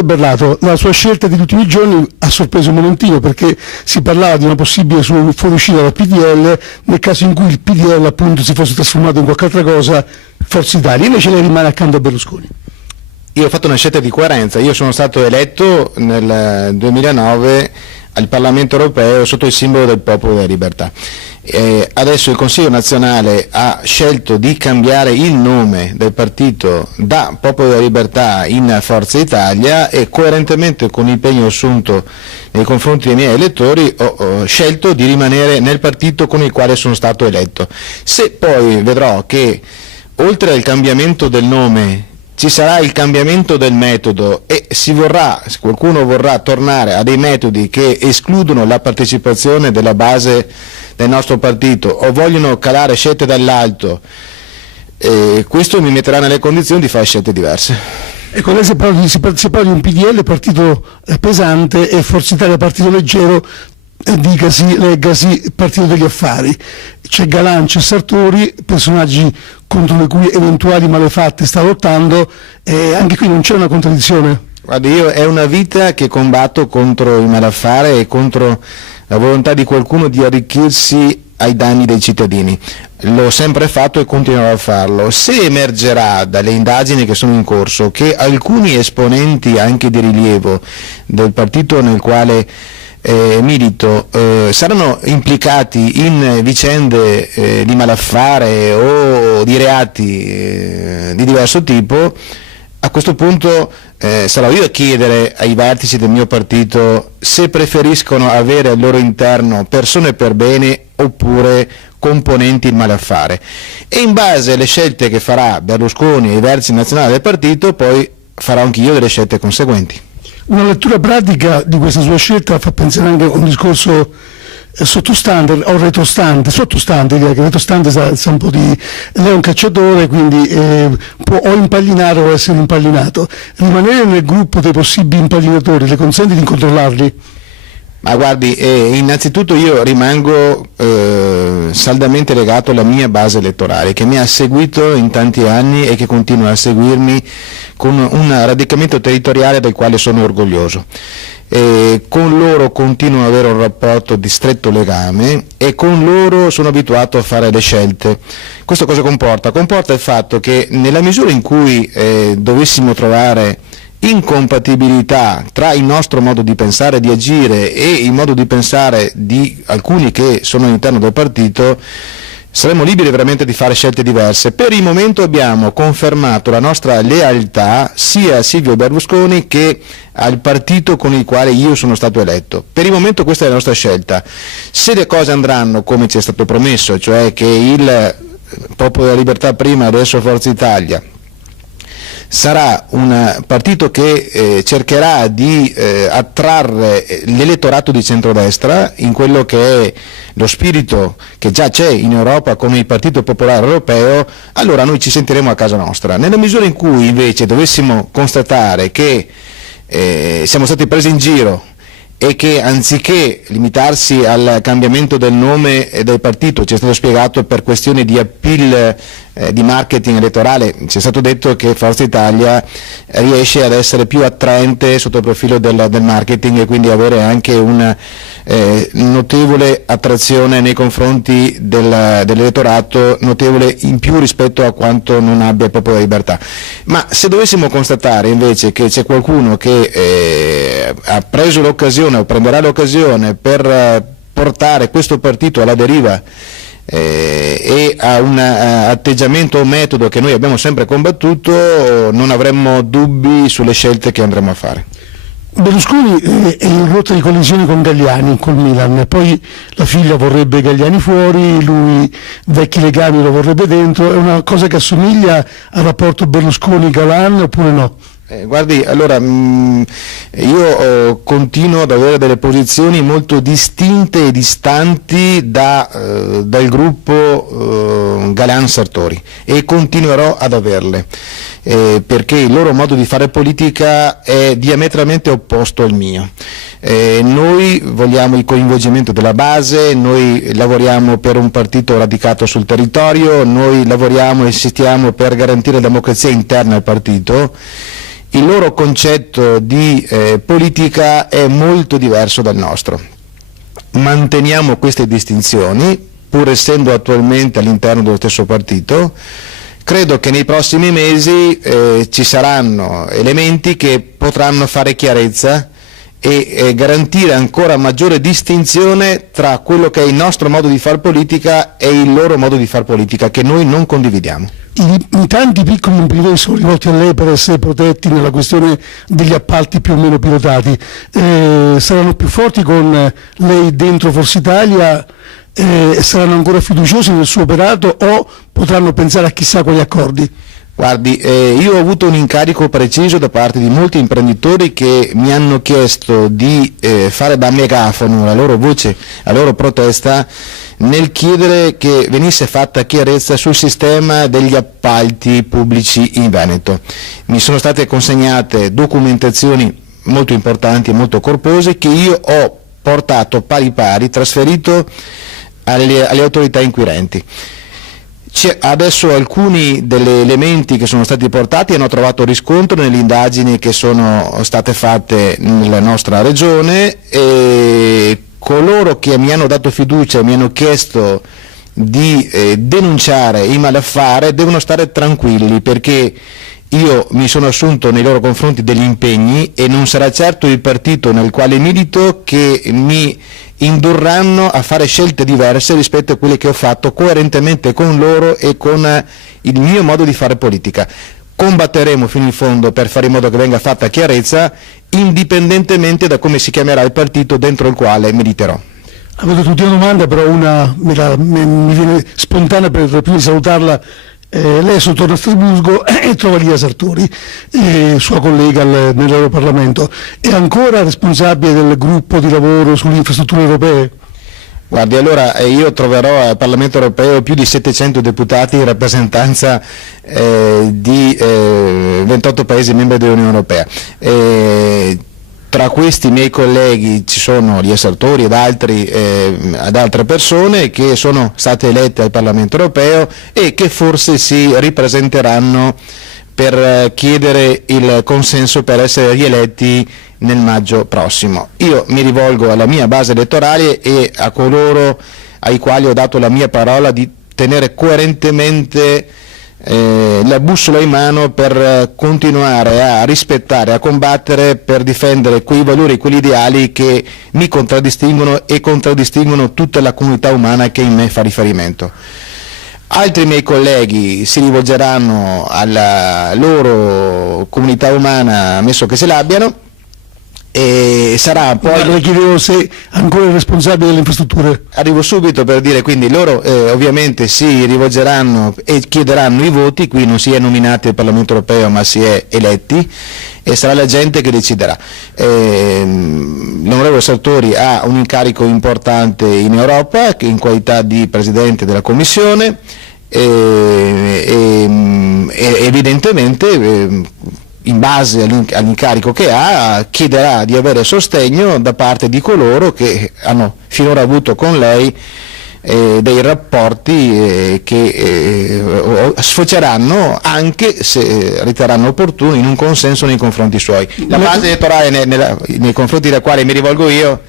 Onorevole Berlato, la sua scelta degli ultimi giorni ha sorpreso un momentino, perché si parlava di una possibile fuoriuscita dal PDL nel caso in cui il PDL appunto si fosse trasformato in qualche altra cosa, Forza Italia, invece lei rimane accanto a Berlusconi. Io ho fatto una scelta di coerenza, io sono stato eletto nel 2009 al Parlamento europeo sotto il simbolo del Popolo della Libertà. Adesso il Consiglio nazionale ha scelto di cambiare il nome del partito da Popolo della Libertà in Forza Italia e coerentemente con l'impegno assunto nei confronti dei miei elettori ho scelto di rimanere nel partito con il quale sono stato eletto. Se poi vedrò che oltre al cambiamento del nome ci sarà il cambiamento del metodo e se qualcuno vorrà tornare a dei metodi che escludono la partecipazione della base del nostro partito o vogliono calare scelte dall'alto, questo mi metterà nelle condizioni di fare scelte diverse. Ecco, lei si parla di un PDL partito pesante e Forza Italia partito leggero, leggasi partito degli affari. C'è Galan, c'è Sartori, personaggi contro le cui eventuali malefatte sta lottando, e anche qui non c'è una contraddizione. Guardi, io è una vita che combatto contro il malaffare e contro la volontà di qualcuno di arricchirsi ai danni dei cittadini. L'ho sempre fatto e continuerò a farlo. Se emergerà dalle indagini che sono in corso che alcuni esponenti anche di rilievo del partito nel quale milito saranno implicati in vicende di malaffare o di reati di diverso tipo, a questo punto sarò io a chiedere ai vertici del mio partito se preferiscono avere al loro interno persone per bene oppure componenti in malaffare, e in base alle scelte che farà Berlusconi e i vertici nazionali del partito poi farò anch'io delle scelte conseguenti. Una lettura pratica di questa sua scelta fa pensare anche a un discorso sottostante o retrostante, direi che retrostante sa un po' di... Lei è un cacciatore, quindi può o impallinare o essere impallinato. Rimanere nel gruppo dei possibili impallinatori le consente di controllarli? Ma guardi, innanzitutto io rimango saldamente legato alla mia base elettorale che mi ha seguito in tanti anni e che continua a seguirmi con un radicamento territoriale del quale sono orgoglioso. Con loro continuo ad avere un rapporto di stretto legame e con loro sono abituato a fare le scelte. Questo cosa comporta? Comporta il fatto che nella misura in cui dovessimo trovare incompatibilità tra il nostro modo di pensare e di agire e il modo di pensare di alcuni che sono all'interno del partito, saremo liberi veramente di fare scelte diverse. Per il momento abbiamo confermato la nostra lealtà sia a Silvio Berlusconi che al partito con il quale io sono stato eletto. Per il momento questa è la nostra scelta. Se le cose andranno come ci è stato promesso, cioè che il Popolo della Libertà prima, adesso Forza Italia, sarà un partito che cercherà di attrarre l'elettorato di centrodestra in quello che è lo spirito che già c'è in Europa come il Partito Popolare Europeo, allora noi ci sentiremo a casa nostra. Nella misura in cui invece dovessimo constatare che siamo stati presi in giro e che anziché limitarsi al cambiamento del nome del partito, ci è stato spiegato per questioni di appeal di marketing elettorale, ci è stato detto che Forza Italia riesce ad essere più attraente sotto il profilo del marketing e quindi avere anche una notevole attrazione nei confronti dell'elettorato, notevole in più rispetto a quanto non abbia il Popolo della Libertà. Ma se dovessimo constatare invece che c'è qualcuno che ha preso l'occasione o prenderà l'occasione per portare questo partito alla deriva e a un atteggiamento o metodo che noi abbiamo sempre combattuto, non avremmo dubbi sulle scelte che andremo a fare. Berlusconi è in rotta di collisione con Galliani, col Milan, poi la figlia vorrebbe Galliani fuori, lui vecchi legami lo vorrebbe dentro, è una cosa che assomiglia al rapporto Berlusconi-Galan oppure no? Guardi, allora io continuo ad avere delle posizioni molto distinte e distanti dal gruppo Galan-Sartori e continuerò ad averle, perché il loro modo di fare politica è diametralmente opposto al mio. Noi vogliamo il coinvolgimento della base, noi lavoriamo per un partito radicato sul territorio, noi lavoriamo e insistiamo per garantire la democrazia interna al partito. il loro concetto di politica è molto diverso dal nostro. Manteniamo queste distinzioni, pur essendo attualmente all'interno dello stesso partito. Credo che nei prossimi mesi ci saranno elementi che potranno fare chiarezza e garantire ancora maggiore distinzione tra quello che è il nostro modo di far politica e il loro modo di far politica, che noi non condividiamo. I tanti piccoli imprenditori sono rivolti a lei per essere protetti nella questione degli appalti più o meno pilotati. Saranno più forti con lei dentro Forza Italia? Saranno ancora fiduciosi nel suo operato o potranno pensare a chissà quali accordi? Guardi, io ho avuto un incarico preciso da parte di molti imprenditori che mi hanno chiesto di fare da megafono la loro voce, la loro protesta, nel chiedere che venisse fatta chiarezza sul sistema degli appalti pubblici in Veneto. Mi sono state consegnate documentazioni molto importanti e molto corpose che io ho portato pari pari, trasferito alle autorità inquirenti. Adesso alcuni degli elementi che sono stati portati hanno trovato riscontro nelle indagini che sono state fatte nella nostra regione, e coloro che mi hanno dato fiducia e mi hanno chiesto di denunciare il malaffare devono stare tranquilli, perché io mi sono assunto nei loro confronti degli impegni e non sarà certo il partito nel quale milito che mi indurranno a fare scelte diverse rispetto a quelle che ho fatto coerentemente con loro e con il mio modo di fare politica. Combatteremo fino in fondo per fare in modo che venga fatta chiarezza, indipendentemente da come si chiamerà il partito dentro il quale militerò. Avevo tutti una domanda, però una mi viene spontanea per prima di salutarla. Lei adesso torna a Strasburgo e trova Lia Sartori, sua collega nell'Europarlamento. È ancora responsabile del gruppo di lavoro sulle infrastrutture europee? Guardi, allora io troverò al Parlamento europeo più di 700 deputati in rappresentanza di 28 Paesi membri dell'Unione Europea. Tra questi miei colleghi ci sono Lia Sartori ed altre persone che sono state elette al Parlamento europeo e che forse si ripresenteranno per chiedere il consenso per essere rieletti nel maggio prossimo. Io mi rivolgo alla mia base elettorale e a coloro ai quali ho dato la mia parola di tenere coerentemente la bussola in mano per continuare a rispettare, a combattere per difendere quei valori, quegli ideali che mi contraddistinguono e contraddistinguono tutta la comunità umana che in me fa riferimento. Altri miei colleghi si rivolgeranno alla loro comunità umana, ammesso che ce l'abbiano, e sarà poi... Le chiedevo se ancora è responsabile delle infrastrutture. Arrivo subito per dire, quindi loro ovviamente si rivolgeranno e chiederanno i voti, qui non si è nominati al Parlamento europeo ma si è eletti e sarà la gente che deciderà. L'onorevole Sartori ha un incarico importante in Europa in qualità di Presidente della Commissione e evidentemente in base all'incarico che ha, chiederà di avere sostegno da parte di coloro che hanno finora avuto con lei dei rapporti che sfoceranno, anche se riterranno opportuni, in un consenso nei confronti suoi. La base elettorale nei confronti della quale mi rivolgo io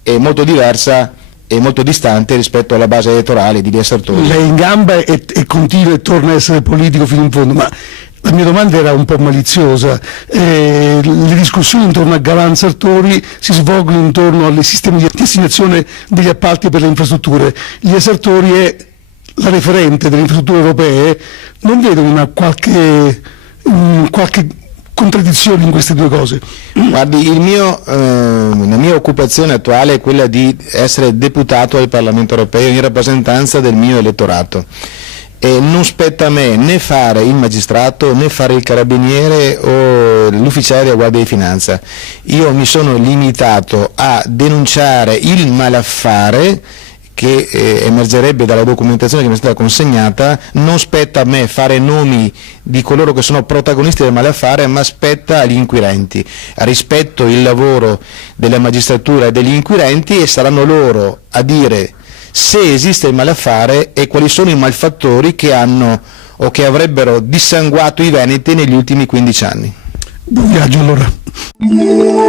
è molto diversa e molto distante rispetto alla base elettorale di Lia Sartori. Lei è in gamba e continua e torna a essere politico fino in fondo, ma la mia domanda era un po' maliziosa. Le discussioni intorno a Galan Sartori si svolgono intorno al sistema di assegnazione degli appalti per le infrastrutture. Lia Sartori è la referente delle infrastrutture europee. Non vedo qualche contraddizione in queste due cose? Guardi, la mia occupazione attuale è quella di essere deputato al Parlamento europeo in rappresentanza del mio elettorato. E non spetta a me né fare il magistrato né fare il carabiniere o l'ufficiale della Guardia di Finanza. Io mi sono limitato a denunciare il malaffare che emergerebbe dalla documentazione che mi è stata consegnata. Non spetta a me fare nomi di coloro che sono protagonisti del malaffare, ma spetta agli inquirenti. Rispetto il lavoro della magistratura e degli inquirenti e saranno loro a dire se esiste il malaffare e quali sono i malfattori che hanno o che avrebbero dissanguato i veneti negli ultimi 15 anni. Buon viaggio allora.